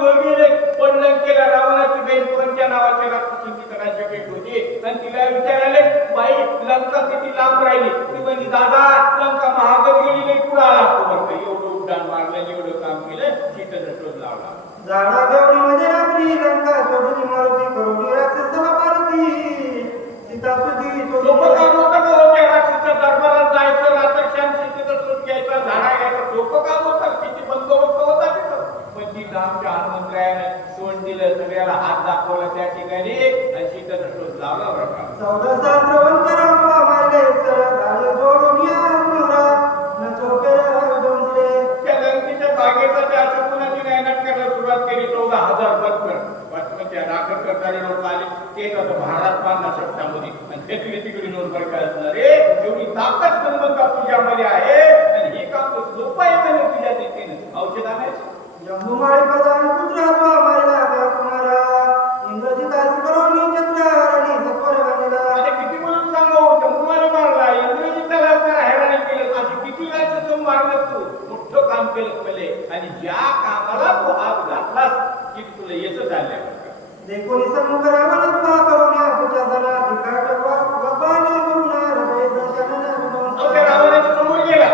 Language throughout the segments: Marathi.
गेले पण लंकेला रावणाची बहीण कोणत्या नावाच्या राक्षसी करायची भेट होती? आणि तिला विचारायले बाई लंका किती लांब राहिली? ती म्हणजे दादा लंका महागत गेली नाही पुढे आला असतो. एवढं उड्डाण मारलं एवढं काम केलं सीतेचा शोध लावला. झाडा गवळीमध्ये रात्री लंका शोधून मारुती करोडी राक्षस पार्वती. सीता सुधी सोपं काम होतं का होत्या राक्षसच्या दरबारात जायचं रात्रश्याम सीतेचा शोध घ्यायचा झाडा घ्यायचा सोपं काम होतं किती बंदोबस्त होता तिथं पण ती लांबच्या हनुमंतरायाने सोड सगळ्याला हात दाखवला त्या ठिकाणी सीतेचा शोध लावला बरं का. चौदा सहस्र वंकर मारले झालं जोडून या मोहरा न चौकेला दोन दिले त्या लंकेच्या बागेचा त्या अशोकनाची नायनाट करायला सुरुवात केली? चौदा हजार करणारे लोक आले. ते भारत बांधला शब्दामध्ये. आणि तिकडे तिकडे नोंद काय असणार? एवढी ताकद हनुमंता तुझ्यामध्ये आहे आणि हे काम तर सोपं आहे म्हणे तुझ्या देतीनं औषध आणायचं जम्बुमाळी प्रधान पुत्र तो मारला त्या कुमारा इंद्रजितास करोनी चक्र आणि सत्वर बांधला आता किती बोलून सांगावं जम्मूला मारला इंग्रजी त्याला आपल्याला हैराणी केलं अशी किती राक्षस मारलं तू मोठं काम केलं पहिले आणि ज्या कामाला तू हात घातलास की तुला येतं चालल्या देखोनी सन्मुख रावण तुला करोनी आपुच्या जला धिकाट गप्पाने करुणा हृदय दर्शनाने अहो, त्या रावणाच्या समोर गेला.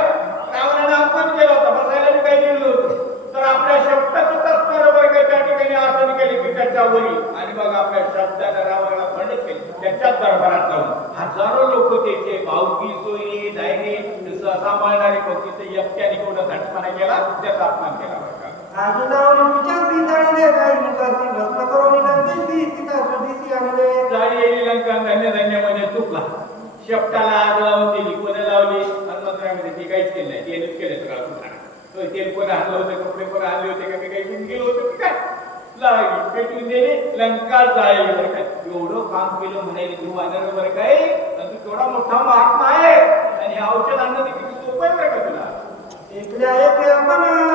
रावणाने अपमान केला होता बसायला बी काही गेलं नव्हतं. तर आपल्या शब्दाचं तस्कर वर्ग त्या ठिकाणी आसन केले की त्याच्या वरी. आणि मग आपल्या शब्दाने रावणाला खंडित केले. त्याच्याच दरबारात जाऊन. हजारो लोक त्याचे भावकी सोयी दायने सांभाळणारे पण तिथे एकट्याने एवढा झटपणा केला त्याचा अपमान केला. बरं का. धन्य धन्य म्हणजे चुकला. शेपटाला आग लावून दिली कोणी लावली? हनुमंतरामध्ये ते काहीच केलं नाही तेलच केलं सगळं कुठाने. तो तेल कोण आणलं होतं कपडे कोण आणले होते का मी काही घेऊन गेलो होतो काय? लागली पेटून दिली लंका जाळी बरं काय एवढं काम केलं तू वानर बरं काय आणि तू केवढा मोठा महात्मा आहे. आणि औषध आणणं ते किती सोपं आहे बरं का तुला. आपण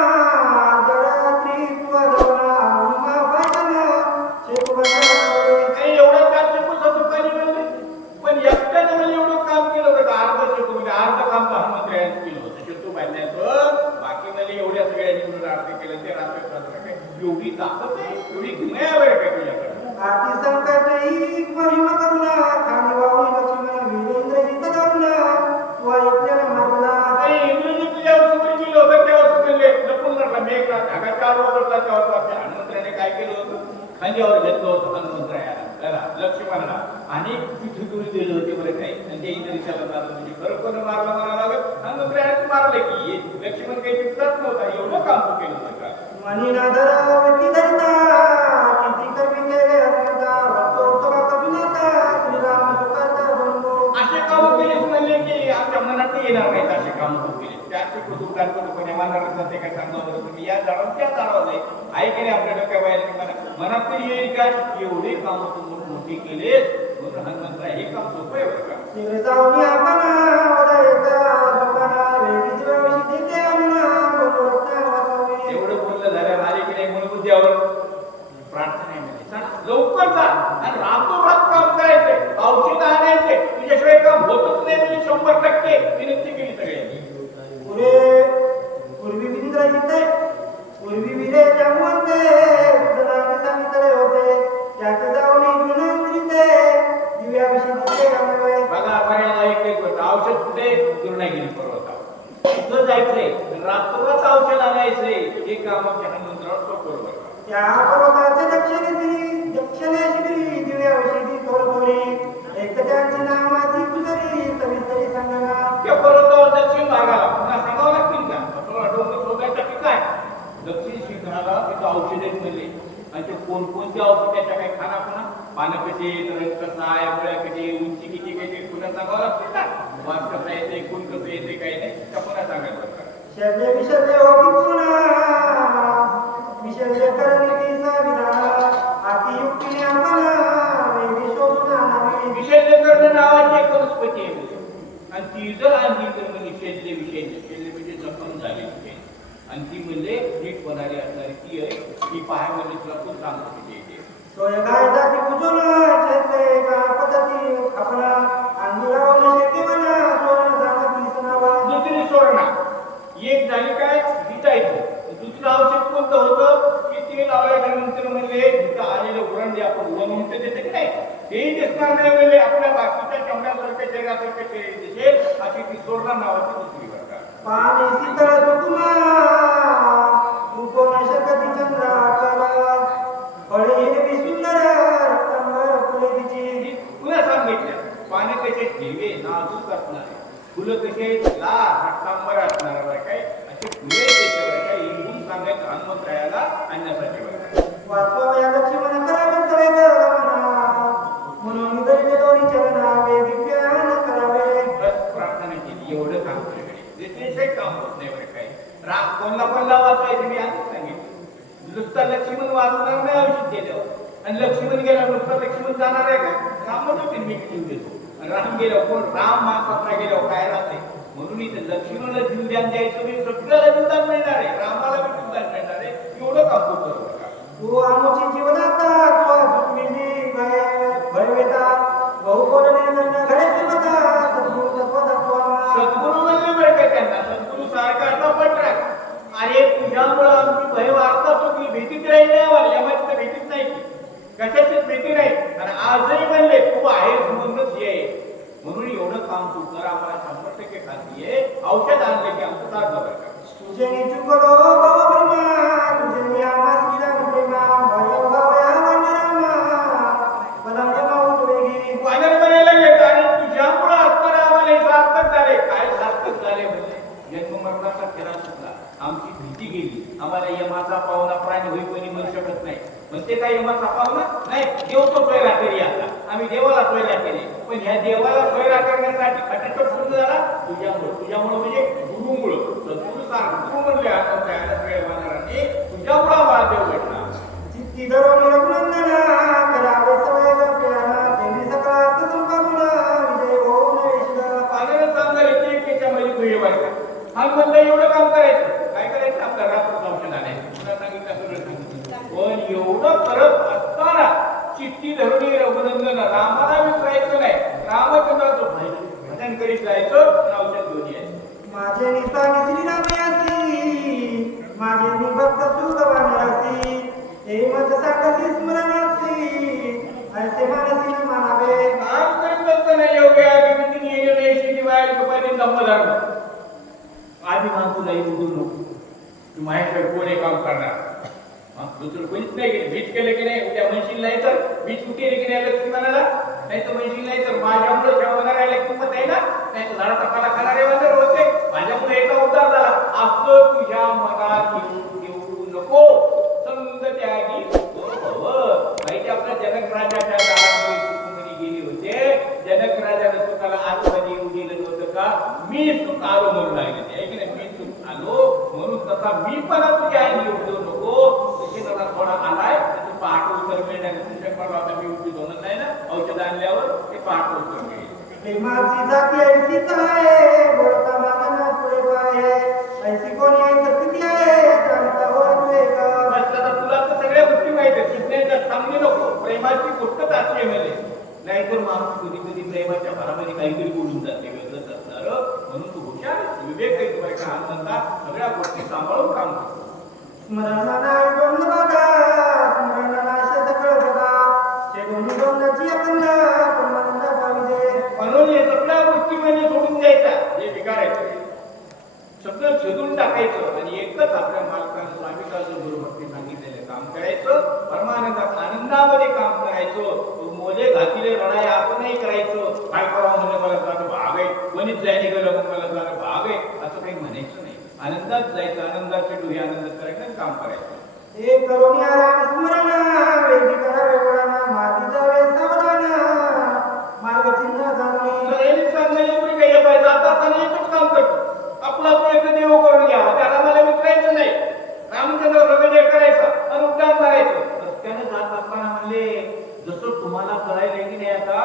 एवढी एवढी काय तुझ्याकडे आती संकट ही महिमा करुणा लक्ष्मण वीरेंद्र हित आणि तुझ्यावर समोर गेलं होतं लपून धरला धागा आपल्या हनुमंतराने काय केलं होतं खांद्यावर घेतलं होतं हनुमंतरायाला त्याला लक्ष्मणाला दुरी आणि ते म्हणजे खरं कोण मारलं म्हणावं लागत हनुमंतरायाने मारलं की लक्ष्मण काही तिथलाच नव्हता एवढं काम तू केलं होतं का? त्याचे करू कोणी मानणार जाते काय सांगा बरं तुम्ही या झाडावर त्या झाडावर जाईल आई की नाही आपल्या डोक्या मनात मनात तरी येईल का एवढी काम तू मोठी केले म्हणून हनुमंतराय हे काम सोपं आहे बरं का बघा बऱ्याला एक एक गोष्ट. औषध कुठे? दुर्नागिरी पर्वतावर तिथं जायचंय? रात्रच औषध आणायचंय. हे काम आमच्या हनुमंतरावर सोपं. त्या पर्वताच्या दक्षिणेशी दक्षिणेशी दिव्याविषयी थोडथोडी एक त्यांची नामाची कुसरी सविस्तरी संगमा त्या पर्वतावर दक्षिण भागाला पुन्हा सांगावं लागतील का? डोंगर शोधायसाठी काय? दक्षिण शिखराला तिथं औषध म्हणले आणि ते कोणकोणते औषध त्याच्या काही खाना पुन्हा पानं रंग कसा आहे कशी उंची किती काही ते पुन्हा सांगावं का वास कसा येते कोण कसं येते काही नाही. त्या पुन्हा. शल्य करणी वेगळी शोधून आणावी. विषय करणं नावाची एक वनस्पती आहे. म्हणजे. आणि ती जर आणली तर म्हणजे शेजले विषय शेजले म्हणजे जखम आहे आणि ती म्हणजे मीठ बनाली असणारी ती आहे ती पाहाय म्हणजे तुला खूप चांगलं तिथे येते. दुसरी सोडणा एक झाली काय? भितायचं दुसरं औषध कोणतं होतं? की ते लावल्यानंतर म्हणजे तिथं आलेलं उरण जे आपण उरण म्हणतो त्याचं की नाही? ते दिसणार नाही म्हणजे आपल्या बाकीच्या चमड्यासारख्या जगासारख्या शरीर दिसेल अशी ती सोडणार नावाची दुसरी प्रकार पाणी शीतळ सुकुमा रूप शकती चंद्राकर फळे हिरवी सुंदर रक्तांबर फुले तिची. पुन्हा सांगितलं पाने कसे हिरवे नाजूक असणारे फुलं कसे लाल हट्टांबर असणार बरं काय? असे फुले बरं काय? लिहून सांगायचं हनुमंतरायाला आणण्यासाठी बरं वाचवा या लक्ष्मण करावे विशेष काम होत नाही बरं काय राग कोणला कोणला वाचायचं मी आधीच सांगितलं नुसतं लक्ष्मण वाचणार नाही औषध गेल्यावर आणि लक्ष्मण गेला नुसतं लक्ष्मण जाणार आहे का रामच होते मी जीव देतो राम गेलो कोण राम महापात्रा गेलो काय राहते म्हणून इथे लक्ष्मणाला जीव द्यान द्यायचं मी सगळ्याला जीवदान मिळणार आहे रामाला बी जीवदान मिळणार आहे एवढं काम करतो बरं का म्हणजे? आमची भीती गेली. आम्हाला यमाचा पावना प्राणी होईपणी म्हणू शकत नाही. म्हणते काय यमाचा पावना नाही देव तो सोयरा करी आम्ही देवाला सोयरा केले पण ह्या देवाला सोयरा करण्यासाठी खटाखट सुरू झाला? तुझ्यामुळं. तुझ्यामुळं म्हणजे गुरुमुळं. सद्गुरु सांग गुरु म्हणले आता त्याला सगळ्या तुझ्यामुळं आम्हाला देव भेटला. हा म्हणलं एवढं काम करायचं. काय करायचं? आपल्या रात्र औषध आणायचं तुला सांगितलं सगळं सांगितलं. पण एवढं करत चिठ्ठी धरून रघुनंदन. रामाला विसरायचं नाही. रामचंद्राचं भजन. करीत जायचं. औषध घेऊन यायचं माझे निसामी श्रीरामयासी माझे निभक्त सुगवानरासी हे मत सांगसी स्मरणासी. ऐसे मानसी न मानावे. काम करीत असताना योग्य शिवाय दुपारी धम्मधर्म आधी मान तुला नको. तू माझ्याकडे कोण हे काम करणार? दुसरं कोणीच नाही केलं बीच केलं की नाही उद्या म्हणशील नाही तर बीच कुठे की नाही लक्ष्मणाला नाही तर म्हणशील नाही तर माझ्यामुळे जेव्हा जेवणाऱ्याला किंमत आहे ना? नाही तर झाडाचा पाला खाणारे वगैरे होते. माझ्यामुळे एका उद्धार झाला. असं तुझ्या मनात येऊ देऊ नको. संग त्यागी माहिती आपल्या जनक राजाच्या दारामध्ये सुखमणी गेली होते. जनक राजाने स्वतःला आज का मी सुख आलो म्हणून लागले आहे की नाही मी सुख आलो म्हणून तसा मी पण तुझ्या आई नको तशी तसा थोडा आलाय त्याचं पहाट उत्तर मिळणार पण आता मी उठी दोनच नाही ना औषध आणल्यावर ते पहाट उत्तर मिळेल प्रेमाची जाती ऐसीच आहे बोलता माझा पुढे पाय ऐसी कोणी आहे सत्य आहे जाणता होय तू एक तुला तर सगळ्या गोष्टी माहिती आहेत सांगली नको प्रेमाची गोष्टच असली म्हणजे नाहीतर माणूस कधी कधी प्रेमाच्या भरामध्ये काहीतरी बोलून जाते असणार. म्हणून तू हुशार विवेक आहे तुम्हाला का आनंदा सगळ्या गोष्टी सांभाळून काम करतो बघा बघा. म्हणून हे सगळ्या गोष्टी म्हणजे सोडून द्यायच्या. हे सगळं टाकायचं. आणि एकच आपल्या मालकानं स्वामिकाचं गुरुभक्ती सांगितलेलं काम करायचं परमानंदात आनंदामध्ये काम करायचो. मोले घातले लढाई आपण नाही करायचं. काय करावं म्हणजे मला जाणं भाग आहे. कोणीच जायने गेलं मग मला जाणं भाग आहे. असं काही म्हणायचं नाही. आनंदात जायचं आनंदाचे डोळे आनंद करायचं काम करायचं. हे करुणी आराम स्मरण वेदी करावे वळणा माती जावे सावधान मार्ग चिन्ह जाणणे सगळ्यांनी सांगण्याची एवढी काही पाहिजे आता असताना एकच काम करतो आपला तो एक देव करून घ्यावा त्याला मला विचारायचं नाही रामचंद्र रगडे करायचा आणि उद्धार करायचं रस्त्याने जात असताना म्हणले जसं तुम्हाला कळायला की नाही आता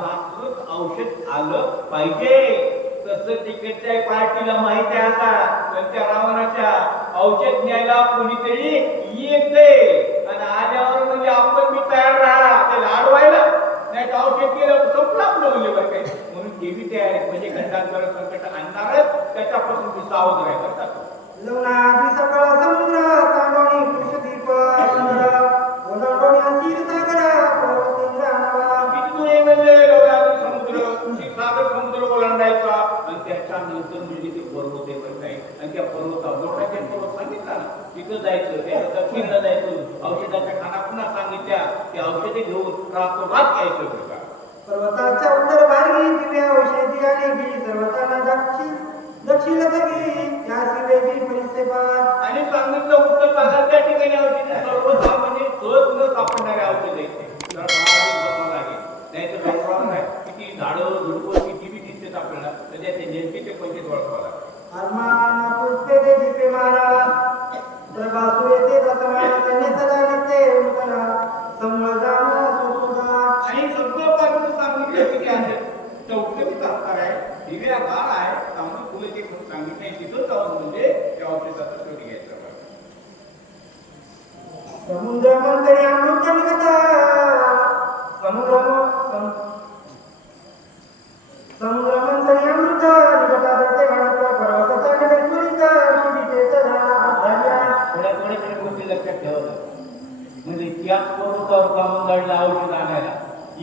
रात्रच औषध आलं पाहिजे तसं तिकडच्या पार्टीला माहिती आहे आता. पण त्या रावणाच्या औषध न्यायला कोणीतरी येते. आणि आल्यावर म्हणजे आपण मी तयार राहा. ते लाडवायला. नाही तर औषध केलं संपलं आपलं म्हणजे बरं काय म्हणून देवी तयार आहे म्हणजे घंटांवर संकट आणणारच. त्याच्यापासून मी सावध राहायचं. असतात लग्नादी सकळ समुद्र सांडोणी कृषदीप त्या पर्वतावर दोडाच्या पर्वत सांगितला ना तिथं जायचं त्याच्या दक्षिणला जायचं औषधाच्या खाना पुन्हा सांगितल्या ते औषधे घेऊन रातोरात यायचं का पर्वताच्या उत्तर मार्गी दिव्या औषधी आणि गी सर्वतांना दक्षिण दक्षिण लगी त्या शिवेची परिसेवा. आणि सांगितलं उत्तर भागात त्या ठिकाणी औषध सर्व सामान्य सहज न सापडणारे औषध. ते. नाहीतर किती झाडं झुडपं किती बी दिसतात आपल्याला तर त्याचे नेमकेचे पैसे ओळखावं लागेल हनुमान पुष्पे दे महाराज तर प्रभासू येते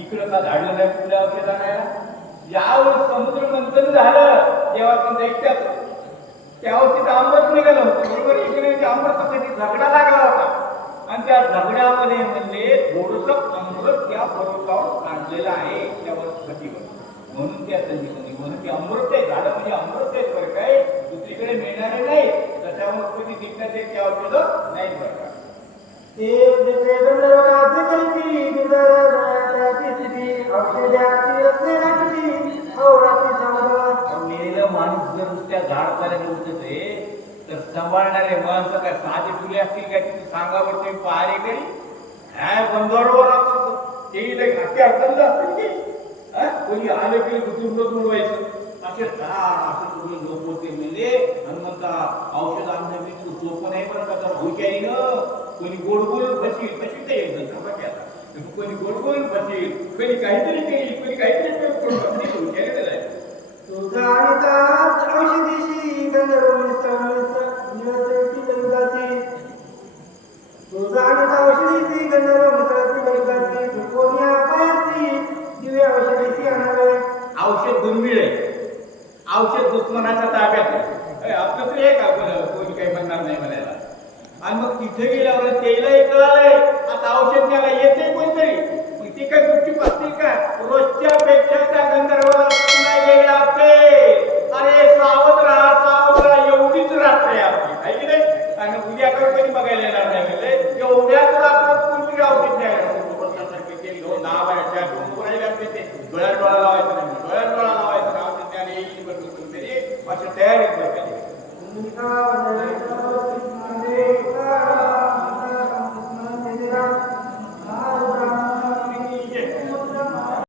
इकडं का झाडलं नाही कुठल्या औषध नाही. यावर समुद्र मंथन झालं देवाचं त्यांचा एकट्याच. त्यावेळेस तिथं अमृत निघालं होतं बरोबर? इकडे त्या अमृतासाठी झगडा लागला होता. आणि त्या झगड्यामध्ये म्हणजे थोडस अमृत त्या पर्वतावर काढलेलं आहे त्या वनस्पतीवर म्हणून त्या संधी म्हणून ते अमृत आहे झाडं म्हणजे अमृत आहे बरं काय दुसरीकडे मिळणारे नाही. तर त्या वनस्पती दिसण्यात येत त्या औषधं नाही बरं का ते जसे गंधर्वराज करीती गुजर दयाची स्थिती औषधाची रत्ने राखली औराची सावध मेलेलं माणूस जर नुसत्या झाड पाल्याने उठते तर सांभाळणारे माणसं काय साधे फुले असतील काय तिथे सांगावर तुम्ही पहारे करी काय बंदरवर ते लय घाटे अडचण असतील की? हा? कोणी आलं की दुरून उडवायचं असे झाड असं करून लोक होते म्हणजे हनुमंता औषध आणणं मी तू सोपं नाही बरं का तर हुशारीनं कोणी गोड बोलून बसील बसील ते एक जण थांबा की आता. कोणी गोड बोलून बसील कोणी काहीतरी केली कोणी काहीतरी करून